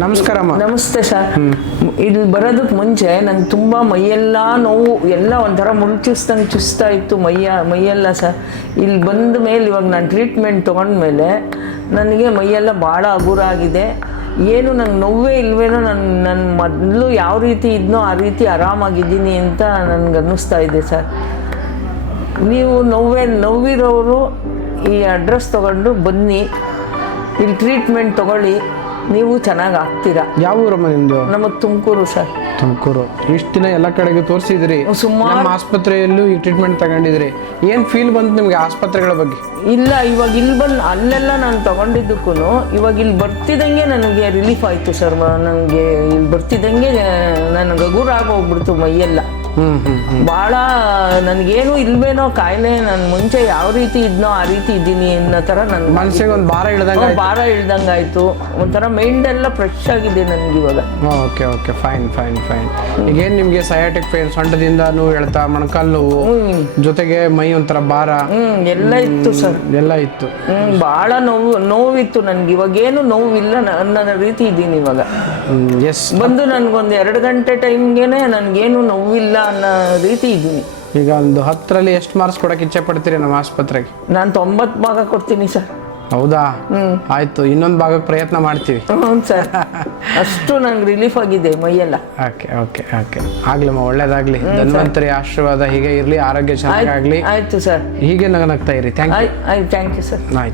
ನಮಸ್ಕಾರಮ್ಮ. ನಮಸ್ತೆ ಸರ್. ಇಲ್ಲಿ ಬರೋದಕ್ಕೆ ಮುಂಚೆ ನಂಗೆ ತುಂಬ ಮೈಯೆಲ್ಲ ನೋವು ಎಲ್ಲ ಒಂಥರ ಮುಳ್ಚಿಸ್ದಂಗೆ ಚುಸ್ತಾ ಇತ್ತು ಮೈಯೆಲ್ಲ ಸರ್. ಇಲ್ಲಿ ಬಂದ ಮೇಲೆ ಇವಾಗ ನಾನು ಟ್ರೀಟ್ಮೆಂಟ್ ತೊಗೊಂಡ್ಮೇಲೆ ನನಗೆ ಮೈಯೆಲ್ಲ ಭಾಳ ಹಗುರ ಆಗಿದೆ. ಏನು ನಂಗೆ ನೋವೇ ಇಲ್ವೇನೋ, ನನ್ನ ಮೊದಲು ಯಾವ ರೀತಿ ಇದ್ನೋ ಆ ರೀತಿ ಆರಾಮಾಗಿದ್ದೀನಿ ಅಂತ ನನಗೆ ಅನ್ನಿಸ್ತಾ ಇದೆ ಸರ್. ನೀವು ನೋವಿರೋರು ಈ ಅಡ್ರೆಸ್ ತೊಗೊಂಡು ಬನ್ನಿ, ಇಲ್ಲಿ ಟ್ರೀಟ್ಮೆಂಟ್ ತೊಗೊಳ್ಳಿ, ನೀವು ಚೆನ್ನಾಗಿ ಆಗ್ತೀರಾ. ಯಾವ ಊರಮ್ಮ ನಿಮ್ದು? ನಮಗೆ ತುಮಕೂರು ಸರ್. ತುಮಕೂರು. ಇಷ್ಟು ದಿನ ಎಲ್ಲ ಕಡೆಗೆ ತೋರಿಸಿದ್ರಿ, ಸುಮಾರು ಆಸ್ಪತ್ರೆಯಲ್ಲೂ ಈ ಟ್ರೀಟ್ಮೆಂಟ್ ತಗೊಂಡಿದ್ರಿ. ಏನು ಫೀಲ್ ಬಂತು ನಿಮಗೆ ಆಸ್ಪತ್ರೆಗಳ ಬಗ್ಗೆ? ಇಲ್ಲ, ಇವಾಗ ಇಲ್ಲಿ ಬಂದು ಅಲ್ಲೆಲ್ಲ ನಾನು ತಗೊಂಡಿದ್ದಕ್ಕೂ ಇವಾಗ ಇಲ್ಲಿ ಬರ್ತಿದ್ದಂಗೆ ನನಗೆ ರಿಲೀಫ್ ಆಯಿತು ಸರ್. ನನಗೆ ಇಲ್ಲಿ ಬರ್ತಿದ್ದಂಗೆ ನನಗೆ ಹಗುರಾಗೋಗ್ಬಿಡ್ತು ಮೈಯೆಲ್ಲ. ಭಾಳ ನನಗೇನು ಇಲ್ವೇನೋ ಕಾಯಿಲೆ, ನಾನು ಮುಂಚೆ ಯಾವ ರೀತಿ ಇದ್ನೋ ಆ ರೀತಿ ಇದ್ದೀನಿ ಅನ್ನೋ ಥರ ನನ್ನ ಮನಸ್ಸಿಗೆ ಒಂದು ಭಾರ ಇಳ್ದಂಗೆ ಆಯಿತು. ಒಂಥರ ಮೈಂಡ್ ಎಲ್ಲ ಫ್ರೆಶ್ ಆಗಿದೆ ನನಗೆ ಇವಾಗ. Okay okay, fine fine fine. ಈಗೇನು ನಿಮಗೆ ಸಯಾಟಿಕ್ ಪೇನ್, ಸೊಂಟದಿಂದ ನೋವು, ಎಳ್ತಾ, ಮೊಣಕಾಲು ನೋವು, ಜೊತೆಗೆ ಮೈ ಒಂಥರ ಭಾರ ಎಲ್ಲ ಇತ್ತು ಸರ್. ಎಲ್ಲ ಇತ್ತು. ಭಾಳ ನೋವಿತ್ತು ನನಗೆ. ಇವಾಗೇನು ನೋವಿಲ್ಲ ಅನ್ನೋ ರೀತಿ ಇದ್ದೀನಿ ಇವಾಗ. ಎಸ್, ಬಂದು ನನಗೊಂದು 2 ಗಂಟೆ ಟೈಮ್ಗೆನೆ ನನಗೇನು ನೋವಿಲ್ಲ ಅನ್ನೋ ರೀತಿ ಇದ್ದೀನಿ. ಈಗ ಒಂದು 10ರಲ್ಲಿ ಎಷ್ಟು ಮಾರ್ಕ್ಸ್ ಕೊಡಕ್ಕೆ ಇಚ್ಛೆ ಪಡ್ತೀರಿ ನಮ್ಮ ಆಸ್ಪತ್ರೆಗೆ? ನಾನು 90 ಭಾಗ ಕೊಡ್ತೀನಿ ಸರ್. ಹೌದಾ? ಆಯ್ತು, ಇನ್ನೊಂದು ಭಾಗಕ್ಕೆ ಪ್ರಯತ್ನ ಮಾಡ್ತೀವಿ. ಹ್ಞೂ ಸರ್, ಅಷ್ಟು ನಂಗೆ ರಿಲೀಫ್ ಆಗಿದೆ ಮೈಯೆಲ್ಲ. ಓಕೆ ಓಕೆ ಓಕೆ, ಆಗ್ಲಮ್ಮ, ಒಳ್ಳೇದಾಗ್ಲಿ. ಧನ್ವಂತರಿ ಆಶೀರ್ವಾದ ಹೀಗೆ ಇರಲಿ, ಆರೋಗ್ಯ ಚೆನ್ನಾಗಾಗ್ಲಿ. ಆಯ್ತು ಸರ್. ಹೀಗೆ ನಗನಗ್ತಾ ಇರಿ. Thank you. Thank you sir. ಆಯ್ತು.